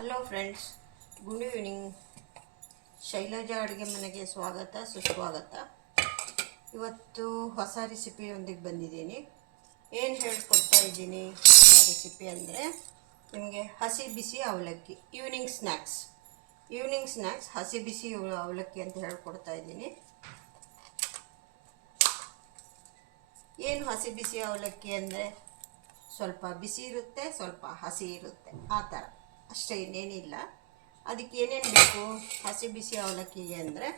Hello friends good evening Shailaja ಅಡುಗೆ ಮನೆಗೆ ಸ್ವಾಗತ, ಸುಸ್ವಾಗತ. ಇವತ್ತು ಹೊಸ ರೆಸಿಪಿಯೊಂದಿಗೆ ಬಂದಿದ್ದೀನಿ. ಏನು ಹೇಳ್ಕೊಡ್ತಾ ಇದ್ದೀನಿ? ರೆಸಿಪಿ ಅಂದರೆ ನಿಮಗೆ ಹಸಿ ಬಿಸಿ ಅವಲಕ್ಕಿ ಈವ್ನಿಂಗ್ ಸ್ನ್ಯಾಕ್ಸ್ ಈವ್ನಿಂಗ್ ಸ್ನ್ಯಾಕ್ಸ್ ಹಸಿ ಬಿಸಿ ಅವಲಕ್ಕಿ ಅಂತ ಹೇಳ್ಕೊಡ್ತಾ ಇದ್ದೀನಿ. ಏನು ಹಸಿ ಬಿಸಿ ಅವಲಕ್ಕಿ ಅಂದರೆ? ಸ್ವಲ್ಪ ಬಿಸಿ ಇರುತ್ತೆ, ಸ್ವಲ್ಪ ಹಸಿ ಇರುತ್ತೆ. ಆ ಥರ ಅಷ್ಟೇ, ಇನ್ನೇನಿಲ್ಲ. ಅದಕ್ಕೆ ಏನೇನು ಬೇಕು? ಹಸಿ ಬಿಸಿ ಅವಲಕ್ಕಿಗೆ ಅಂದರೆ?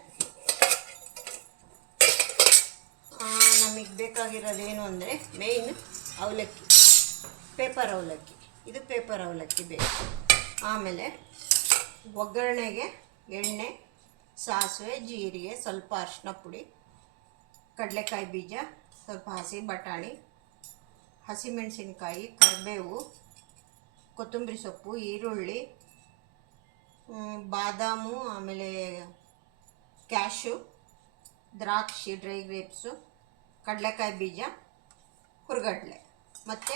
ನಮಗೆ ಬೇಕಾಗಿರೋದೇನು ಅಂದರೆ ಮೇಯ್ನ್ ಅವಲಕ್ಕಿ ಪೇಪರ್ ಅವಲಕ್ಕಿ. ಇದು ಪೇಪರ್ ಅವಲಕ್ಕಿ ಬೇಕು. ಆಮೇಲೆ ಒಗ್ಗರಣೆಗೆ ಎಣ್ಣೆ, ಸಾಸಿವೆ, ಜೀರಿಗೆ, ಸ್ವಲ್ಪ ಅರಿಶಿನ ಪುಡಿ, ಕಡಲೆಕಾಯಿ ಬೀಜ, ಸ್ವಲ್ಪ ಹಸಿ ಬಟಾಣಿ, ಹಸಿಮೆಣಸಿನ್ಕಾಯಿ, ಕರಿಬೇವು ಕೊತ್ತಂಬರಿ ಸೊಪ್ಪು, ಈರುಳ್ಳಿ ಬಾದಾಮು, ಆಮೇಲೆ ಕ್ಯಾಶು, ದ್ರಾಕ್ಷಿ, ಡ್ರೈ ಗ್ರೇಪ್ಸು, ಕಡಲೆಕಾಯಿ ಬೀಜ, ಹುರ್ಗಡ್ಲೆ. ಮತ್ತು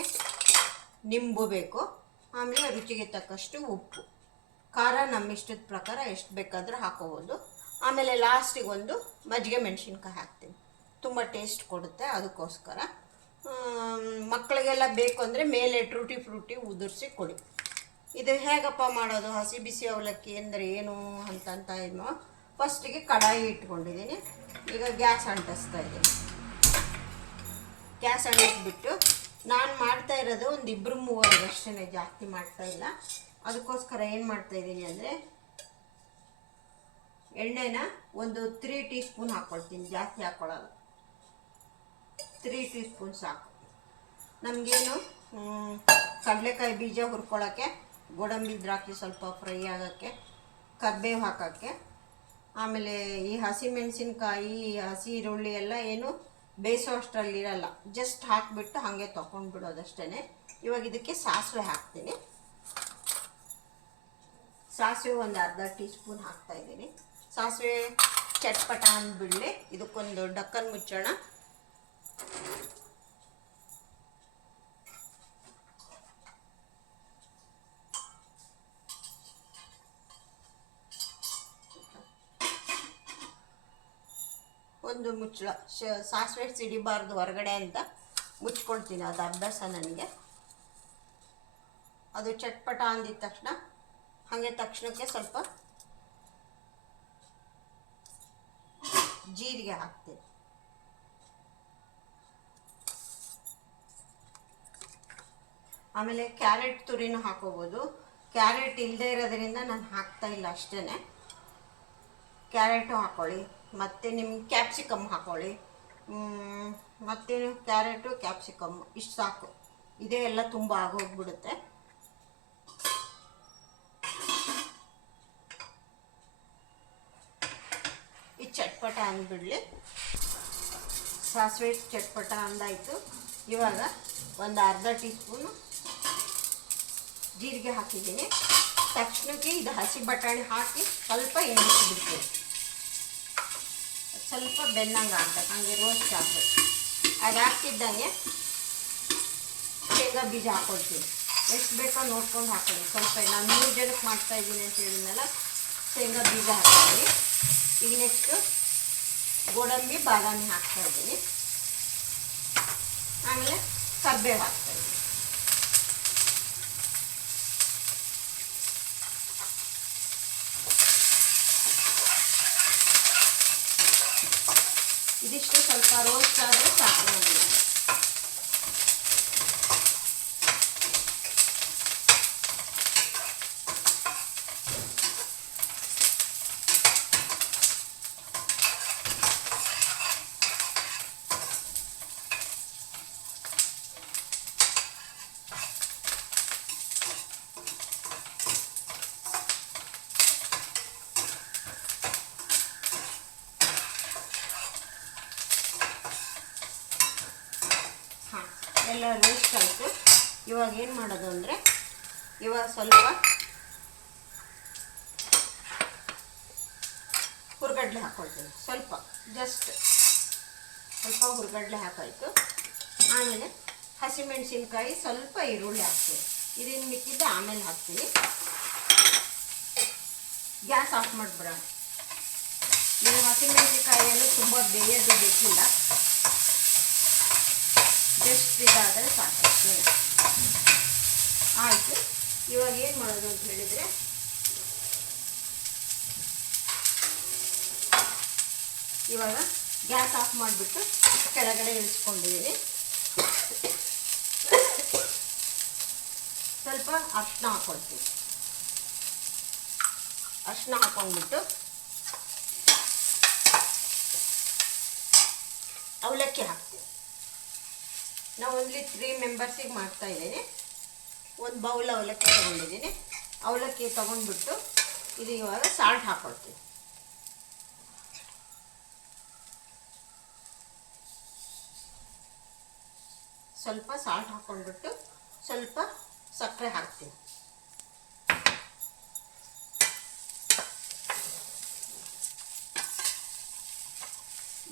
ನಿಂಬು ಬೇಕು. ಆಮೇಲೆ ರುಚಿಗೆ ತಕ್ಕಷ್ಟು ಉಪ್ಪು. ಖಾರ ನಮ್ಮ ಇಷ್ಟದ ಪ್ರಕಾರ ಎಷ್ಟು ಬೇಕಾದರೂ ಹಾಕೋಬೋದು. ಆಮೇಲೆ ಲಾಸ್ಟಿಗೆ ಒಂದು ಮಜ್ಜಿಗೆ ಮೆಣಸಿನ್ಕಾಯಿ ಹಾಕ್ತೀನಿ. ತುಂಬ ಟೇಸ್ಟ್ ಕೊಡುತ್ತೆ ಅದಕ್ಕೋಸ್ಕರ. ಮಕ್ಕಳಿಗೆಲ್ಲ ಬೇಕು ಅಂದರೆ ಮೇಲೆ ಟ್ರೂಟಿ ಫ್ರೂಟಿ ಉದುರಿಸಿ ಕೊಡಿ. ಇದು ಹೇಗಪ್ಪ ಮಾಡೋದು? ಹಸಿ ಬಿಸಿ ಅವಲಕ್ಕಿ ಅಂದರೆ ಏನು ಅಂತಂತ ಏನೋ ಫಸ್ಟಿಗೆ ಕಡಾಯಿ ಇಟ್ಕೊಂಡಿದ್ದೀನಿ. ಈಗ ಗ್ಯಾಸ್ ಅಂಟಿಸ್ತಾ ಇದ್ದೀನಿ. ಗ್ಯಾಸ್ ಅಂಟಿಸ್ಬಿಟ್ಟು ನಾನು ಮಾಡ್ತಾ ಇರೋದು ಒಂದು ಇಬ್ಬರು ಮೂವರು ಅಷ್ಟೇ ಜಾಸ್ತಿ ಮಾಡ್ತಾ ಇಲ್ಲ. ಅದಕ್ಕೋಸ್ಕರ ಏನು ಮಾಡ್ತಾ ಇದ್ದೀನಿ ಅಂದರೆ ಎಣ್ಣೆನ ಒಂದು ತ್ರೀ ಟೀ ಸ್ಪೂನ್ ಹಾಕ್ಕೊಳ್ತೀನಿ ಜಾಸ್ತಿ ಹಾಕ್ಕೊಳ್ಳಲ್ಲ ತ್ರೀ ಟೀ ಸ್ಪೂನ್ ಸಾಕು. ನಮಗೇನು ಕಡಲೆಕಾಯಿ ಬೀಜ ಹುರ್ಕೊಳ್ಳೋಕ್ಕೆ ಗೋಡಂಬಿ, ದ್ರಾಕ್ಷಿ ಸ್ವಲ್ಪ ಫ್ರೈ ಆಗೋಕ್ಕೆ, ಕರ್ಬೇವು ಹಾಕೋಕ್ಕೆ, ಆಮೇಲೆ ಈ ಹಸಿ ಮೆಣಸಿನ್ಕಾಯಿ ಹಸಿ ಈರುಳ್ಳಿ ಎಲ್ಲ ಏನು ಬೇಯಿಸೋ ಅಷ್ಟರಲ್ಲಿ ಇರಲ್ಲ. ಜಸ್ಟ್ ಹಾಕಿಬಿಟ್ಟು ಹಾಗೆ ತೊಗೊಂಡು ಬಿಡೋದಷ್ಟೇ ಇವಾಗ ಇದಕ್ಕೆ ಸಾಸಿವೆ ಹಾಕ್ತೀನಿ. ಸಾಸಿವೆ ಒಂದು ಅರ್ಧ ಟೀ ಸ್ಪೂನ್ ಹಾಕ್ತಾ ಇದ್ದೀನಿ. ಸಾಸಿವೆ ಚಟ್ಪಟ ಅಂದ್ಬಿಡಲಿ. ಇದಕ್ಕೊಂದು ಡಕ್ಕನ್ ಮುಚ್ಚೋಣ. ಒಂದು ಮುಚ್ಚಳ. ಸಾಸಿವೆ ಸಿಡಿಬಾರ್ದು ಹೊರಗಡೆ ಅಂತ ಮುಚ್ಕೊಳ್ತೀನಿ ಅದು ಅಭ್ಯಾಸ ನನಗೆ. ಅದು ಚಟ್ಪಟ ಅಂದಿದ ತಕ್ಷಣ. ಹಾಗೆ ತಕ್ಷಣಕ್ಕೆ ಸ್ವಲ್ಪ ಜೀರಿಗೆ ಹಾಕ್ತೀನಿ. ಆಮೇಲೆ ಕ್ಯಾರೆಟ್ ತುರಿನೂ ಹಾಕೋಬೋದು. ಕ್ಯಾರೆಟ್ ಇಲ್ಲದೆ ಇರೋದ್ರಿಂದ ನಾನು ಹಾಕ್ತಾ ಇಲ್ಲ ಅಷ್ಟೇ ಕ್ಯಾರೆಟು ಹಾಕ್ಕೊಳ್ಳಿ ಮತ್ತು ನಿಮ್ಮ ಕ್ಯಾಪ್ಸಿಕಮ್ ಹಾಕ್ಕೊಳ್ಳಿ ಮತ್ತು ಕ್ಯಾರೆಟು ಕ್ಯಾಪ್ಸಿಕಮ್ ಇಷ್ಟು ಸಾಕು. ಇದೇ ಎಲ್ಲ ತುಂಬ ಆಗೋಗ್ಬಿಡುತ್ತೆ. ಈ ಚಟ್ಪಟ ಅಂದ್ಬಿಡಲಿ. ಸಾಸಿವೆ ಚಟ್ಪಟ ಅಂದಾಯಿತು. ಇವಾಗ ಒಂದು ಅರ್ಧ ಟೀ ಸ್ಪೂನು ಜೀರಿಗೆ ಹಾಕಿದ್ದೀನಿ. ತಕ್ಷಣಕ್ಕೆ ಇದು ಹಸಿ ಬಟಾಣಿ ಹಾಕಿ ಸ್ವಲ್ಪ ಎಣ್ಣಿಸ್ಬಿಡ್ತೀನಿ ಸ್ವಲ್ಪ ಬೆನ್ನಂಗೆ ಆಗ್ಬೇಕು ಹಾಗೆ ರೋಸ್ಟ್ ಆಗಬೇಕು ಅದು ಹಾಕ್ತಿದ್ದಂಗೆ ಶೇಂಗಾ ಬೀಜ ಹಾಕೊಳ್ತೀನಿ. ಎಷ್ಟು ಬೇಕೋ ನೋಡ್ಕೊಂಡು ಹಾಕೊಳ್ಳಿ. ಸ್ವಲ್ಪ ನಾನು ಮೂರು ಜನಕ್ಕೆ ಮಾಡ್ತಾ ಇದ್ದೀನಿ ಅಂತ ಹೇಳಿದ್ನಲ್ಲ, ಶೇಂಗಾ ಬೀಜ ಹಾಕ್ತೀನಿ ಈಗ ನೆಕ್ಸ್ಟು ಗೋಡಂಬಿ, ಬಾದಾಮಿ ಹಾಕ್ತಾ ಇದ್ದೀನಿ. ಆಮೇಲೆ ಕರ್ಬೇವು ಹಾಕ್ತಾ ಇದ್ದೀನಿ. ಇದಿಷ್ಟು ಸ್ವಲ್ಪ ರೋಸ್ಟ್ ಆದರೆ ಸಾಕು ನಮಗೆ ಎಲ್ಲ ರೋಸ್ಟ್ ಆಯಿತು. ಇವಾಗ ಏನು ಮಾಡೋದು ಅಂದರೆ, ಇವಾಗ ಸ್ವಲ್ಪ ಹುರ್ಗಡ್ಲೆ ಹಾಕ್ಕೊಳ್ತೀನಿ ಸ್ವಲ್ಪ ಜಸ್ಟ್ ಸ್ವಲ್ಪ ಹುರ್ಗಡ್ಲೆ ಹಾಕಾಯಿತು. ಆಮೇಲೆ ಹಸಿಮೆಣಸಿನ್ಕಾಯಿ ಸ್ವಲ್ಪ ಈರುಳ್ಳಿ ಹಾಕ್ತೀನಿ. ಇದನ್ನು ಮಿಕ್ಕಿದ್ದು ಆಮೇಲೆ ಹಾಕ್ತೀನಿ. ಗ್ಯಾಸ್ ಆಫ್ ಮಾಡಿಬಿಡೋಣ. ನೀವು ಹಸಿಮೆಣಸಿಕಾಯಿಯನ್ನು ತುಂಬ ಬೇಯೋದು ಬೇಕಿಲ್ಲ ಜಸ್ಟ್ ಇದಾದರೆ ಸಾಕು ಆಯಿತು. ಇವಾಗ ಏನು ಮಾಡೋದು ಅಂತ ಹೇಳಿದರೆ? ಇವಾಗ ಗ್ಯಾಸ್ ಆಫ್ ಮಾಡಿಬಿಟ್ಟು ಕೆಳಗಡೆ ಇಳಿಸ್ಕೊಂಡಿದ್ದೀನಿ ಸ್ವಲ್ಪ ಅರ್ಶಿನ ಹಾಕೊಳ್ತೀವಿ. ಅರ್ಶಿನ ಹಾಕೊಂಡ್ಬಿಟ್ಟು ಅವಲಕ್ಕಿ ಹಾಕ್ತೀನಿ ನಾವು ಓನ್ಲಿ ತ್ರೀ ಮೆಂಬರ್ಸಿಗೆ ಮಾಡ್ತಾ ಇದ್ದೀನಿ. ಒಂದು ಬೌಲ್ ಅವಲಕ್ಕಿ ತೊಗೊಂಡಿದ್ದೀನಿ. ಅವಲಕ್ಕಿ ತೊಗೊಂಡ್ಬಿಟ್ಟು ಇದು ಇವಾಗ ಸಾಲ್ಟ್ ಹಾಕೊಳ್ತೀವಿ ಸ್ವಲ್ಪ ಸಾಲ್ಟ್ ಹಾಕೊಂಡ್ಬಿಟ್ಟು ಸ್ವಲ್ಪ ಸಕ್ಕರೆ ಹಾಕ್ತೀನಿ.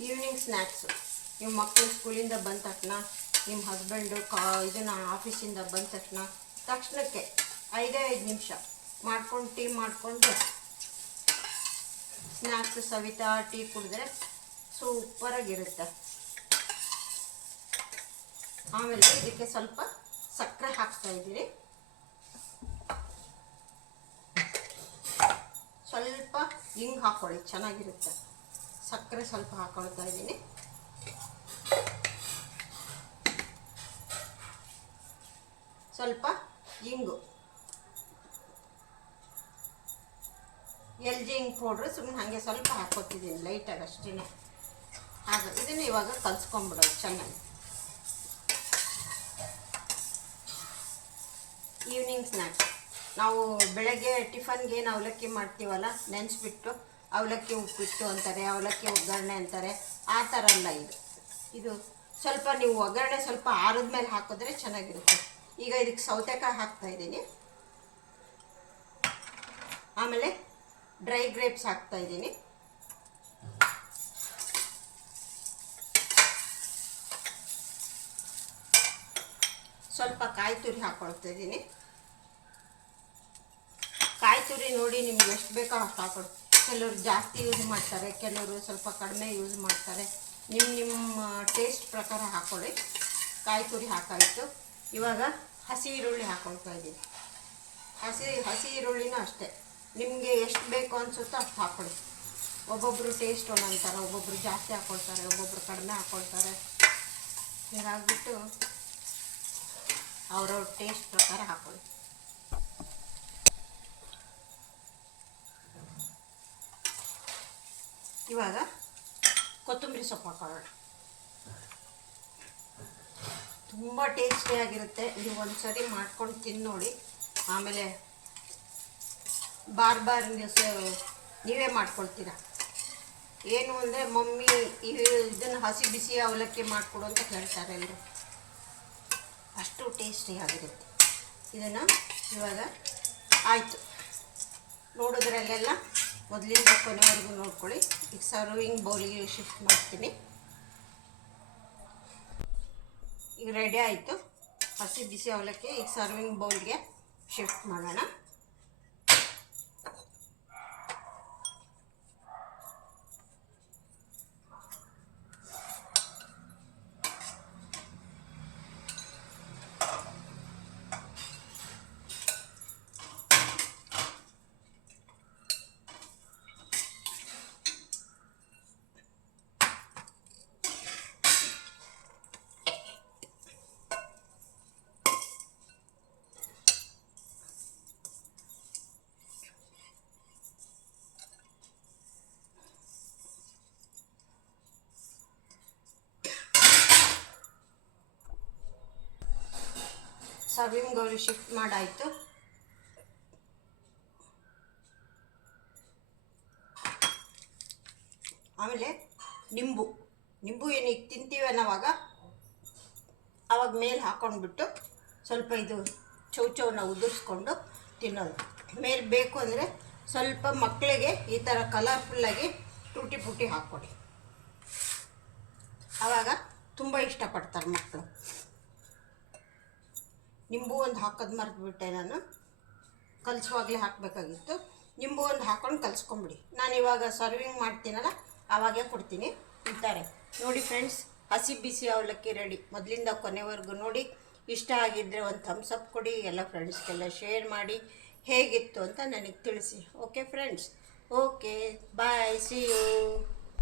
ಈವ್ನಿಂಗ್ ಸ್ನ್ಯಾಕ್ಸು ನಿಮ್ಮ ಮಕ್ಕಳು ಸ್ಕೂಲಿಂದ ಬಂದ ತಕ್ಷಣ ನಿಮ್ಮ ಹಸ್ಬೆಂಡು ಕಾ ಇದನ್ನು ಆಫೀಸಿಂದ ಬಂದ ತಕ್ಷಣ, ತಕ್ಷಣಕ್ಕೆ ಐದೇ ಐದು ನಿಮಿಷ ಮಾಡ್ಕೊಂಡು ಟೀ ಮಾಡಿಕೊಂಡು ಸ್ನ್ಯಾಕ್ಸ್ ಸವಿತಾ ಟೀ ಕುಡಿದ್ರೆ ಸೂಪರಾಗಿರುತ್ತೆ ಆಮೇಲೆ ಇದಕ್ಕೆ ಸ್ವಲ್ಪ ಸಕ್ಕರೆ ಹಾಕ್ತಾ ಇದ್ದೀರಿ. ಸ್ವಲ್ಪ ಹಿಂಗೆ ಹಾಕ್ಕೊಳ್ಳಿ ಚೆನ್ನಾಗಿರುತ್ತೆ. ಸಕ್ಕರೆ ಸ್ವಲ್ಪ ಹಾಕೊಳ್ತಾ ಇದ್ದೀನಿ. ಸ್ವಲ್ಪ ಇಂಗು. ಎಲ್ ಜಿ ಇಂಗ್ ಪೌಡ್ರು ಸುಮ್ಮನೆ ಹಾಗೆ ಸ್ವಲ್ಪ ಹಾಕೋತಿದ್ದೀನಿ ಲೈಟಾಗಿ ಅಷ್ಟೇ ಹಾಗೆ, ಇದನ್ನು ಇವಾಗ ಕಲ್ಸ್ಕೊಂಬಿಡೋದು ಚೆನ್ನಾಗಿ. ಈವ್ನಿಂಗ್ ಸ್ನ್ಯಾಕ್ಸ್ ನಾವು ಬೆಳಗ್ಗೆ ಟಿಫನ್ಗೆ ಏನು ಅವಲಕ್ಕಿ ಮಾಡ್ತೀವಲ್ಲ, ನೆನೆಸ್ಬಿಟ್ಟು ಅವಲಕ್ಕಿ ಉಪ್ಪಿಟ್ಟು ಅಂತಾರೆ, ಅವಲಕ್ಕಿ ಒಗ್ಗರಣೆ ಅಂತಾರೆ, ಆ ಥರ ಅಲ್ಲ ಇದು. ಇದು ಸ್ವಲ್ಪ ನೀವು ಒಗ್ಗರಣೆ ಸ್ವಲ್ಪ ಆರದ ಮೇಲೆ ಹಾಕಿದ್ರೆ ಚೆನ್ನಾಗಿರುತ್ತೆ. ಈಗ ಇದಕ್ಕೆ ಸೌತೆಕಾಯಿ ಹಾಕ್ತಾ ಇದ್ದೀನಿ. ಆಮೇಲೆ ಡ್ರೈ ಗ್ರೇಪ್ಸ್ ಹಾಕ್ತಾ ಇದ್ದೀನಿ. ಸ್ವಲ್ಪ ಕಾಯಿ ತುರಿ ಹಾಕ್ಕೊಳ್ತಾ ಇದ್ದೀನಿ. ಕಾಯಿ ತುರಿ ನೋಡಿ ನಿಮ್ಗೆ ಎಷ್ಟು ಬೇಕೋ ಅಷ್ಟು ಹಾಕೊಳ್ಳಿ ಕೆಲವರು ಜಾಸ್ತಿ ಯೂಸ್ ಮಾಡ್ತಾರೆ, ಕೆಲವರು ಸ್ವಲ್ಪ ಕಡಿಮೆ ಯೂಸ್ ಮಾಡ್ತಾರೆ. ನಿಮ್ಮ ನಿಮ್ಮ ಟೇಸ್ಟ್ ಪ್ರಕಾರ ಹಾಕೊಳ್ಳಿ ಕಾಯಿ ತುರಿ ಹಾಕಾಯಿತು. ಇವಾಗ ಹಸಿ ಈರುಳ್ಳಿ ಹಾಕೊಳ್ತಾ ಇದ್ದೀನಿ. ಹಸಿ ಹಸಿ ಈರುಳ್ಳಿನೂ ಅಷ್ಟೇ. ನಿಮಗೆ ಎಷ್ಟು ಬೇಕು ಅನಿಸುತ್ತೋ ಅಷ್ಟು ಹಾಕೊಳ್ಳಿ. ಒಬ್ಬೊಬ್ಬರು ಟೇಸ್ಟ್ ಒಂದೊಂಥರ ಒಬ್ಬೊಬ್ಬರು ಜಾಸ್ತಿ ಹಾಕ್ಕೊಳ್ತಾರೆ ಒಬ್ಬೊಬ್ಬರು ಕಡಿಮೆ ಹಾಕ್ಕೊಳ್ತಾರೆ ಹೀಗಾಗ್ಬಿಟ್ಟು ಅವರವ್ರ ಟೇಸ್ಟ್ ಪ್ರಕಾರ ಹಾಕೊಳ್ಳಿ. ಇವಾಗ ಕೊತ್ತಂಬರಿ ಸೊಪ್ಪು ಹಾಕೊಳ್ಳೋಣ. ತುಂಬ ಟೇಸ್ಟಿಯಾಗಿರುತ್ತೆ ನೀವು ಒಂದ್ಸರಿ ಮಾಡ್ಕೊಂಡು ತಿಂದು ನೋಡಿ ಆಮೇಲೆ ಬಾರ್ ಬಾರ್ ನೀವೇ ಮಾಡ್ಕೊಳ್ತೀರ. ಏನು ಅಂದರೆ ಮಮ್ಮಿ ಇದನ್ನು ಹಸಿ ಬಿಸಿ ಅವಲಕ್ಕಿ ಮಾಡಿಕೊಡು ಅಂತ ಕೇಳ್ತಾರೆ ಎಲ್ಲರು ಅಷ್ಟು ಟೇಸ್ಟಿಯಾಗಿರುತ್ತೆ ಇದನ್ನು ಇವಾಗ ಆಯಿತು. ನೋಡಿದ್ರಲ್ಲೆಲ್ಲ ಮೊದಲಿಂದ ಕೊನೆವರೆಗೂ ನೋಡ್ಕೊಳ್ಳಿ. ಈಗ ಸರ್ವಿಂಗ್ ಬೌಲಿಗೆ ಶಿಫ್ಟ್ ಮಾಡ್ತೀನಿ. ಈಗ ರೆಡಿ ಆಯಿತು. ಹಸಿ ಬಿಸಿ ಅವಲಕ್ಕಿ ಈಗ ಸರ್ವಿಂಗ್ ಬೌಲ್ಗೆ ಶಿಫ್ಟ್ ಮಾಡೋಣ. ಸರ್ವಿಂಗ್ ಗೌರಿ ಶಿಫ್ಟ್ ಮಾಡಾಯಿತು. ಆಮೇಲೆ ನಿಂಬು. ನಿಂಬು ಏನೀಗ ತಿಂತೀವಿ ಅನ್ನೋವಾಗ ಅವಾಗ ಮೇಲೆ ಹಾಕೊಂಡ್ಬಿಟ್ಟು ಸ್ವಲ್ಪ ಇದು ಚೌಚೌನ ಉದುರಿಸ್ಕೊಂಡು ತಿನ್ನೋದು. ಮೇಲೆ ಬೇಕು ಅಂದರೆ ಸ್ವಲ್ಪ ಮಕ್ಕಳಿಗೆ ಈ ಥರ ಕಲರ್ಫುಲ್ಲಾಗಿ ಟೂಟಿ ಪುಟಿ ಹಾಕ್ಕೊಡಿ. ಆವಾಗ ತುಂಬ ಇಷ್ಟಪಡ್ತಾರೆ ಮಕ್ಕಳು ನಿಂಬು ಒಂದು ಹಾಕೋದು ಮರೆತುಬಿಟ್ಟೆ ನಾನು. ಕಲಿಸುವಾಗಲೇ ಹಾಕಬೇಕಾಗಿತ್ತು. ನಿಂಬು ಒಂದು ಹಾಕೊಂಡು ಕಲಿಸ್ಕೊಂಬಿಡಿ. ನಾನು ಇವಾಗ ಸರ್ವಿಂಗ್ ಮಾಡ್ತೀನಲ್ಲ ಆವಾಗೇ ಕೊಡ್ತೀನಿ. ಅಂತಾರೆ ನೋಡಿ ಫ್ರೆಂಡ್ಸ್ ಹಸಿ ಬಿಸಿ ಅವಲಕ್ಕಿ ರೆಡಿ ಮೊದಲಿಂದ ಕೊನೆವರೆಗೂ ನೋಡಿ. ಇಷ್ಟ ಆಗಿದ್ದರೆ ಒಂದು ಥಮ್ಸ್ ಅಪ್ ಕೊಡಿ, ಎಲ್ಲ ಫ್ರೆಂಡ್ಸ್ಗೆಲ್ಲ ಶೇರ್ ಮಾಡಿ. ಹೇಗಿತ್ತು ಅಂತ ನನಗೆ ತಿಳಿಸಿ. Okay friends okay bye see you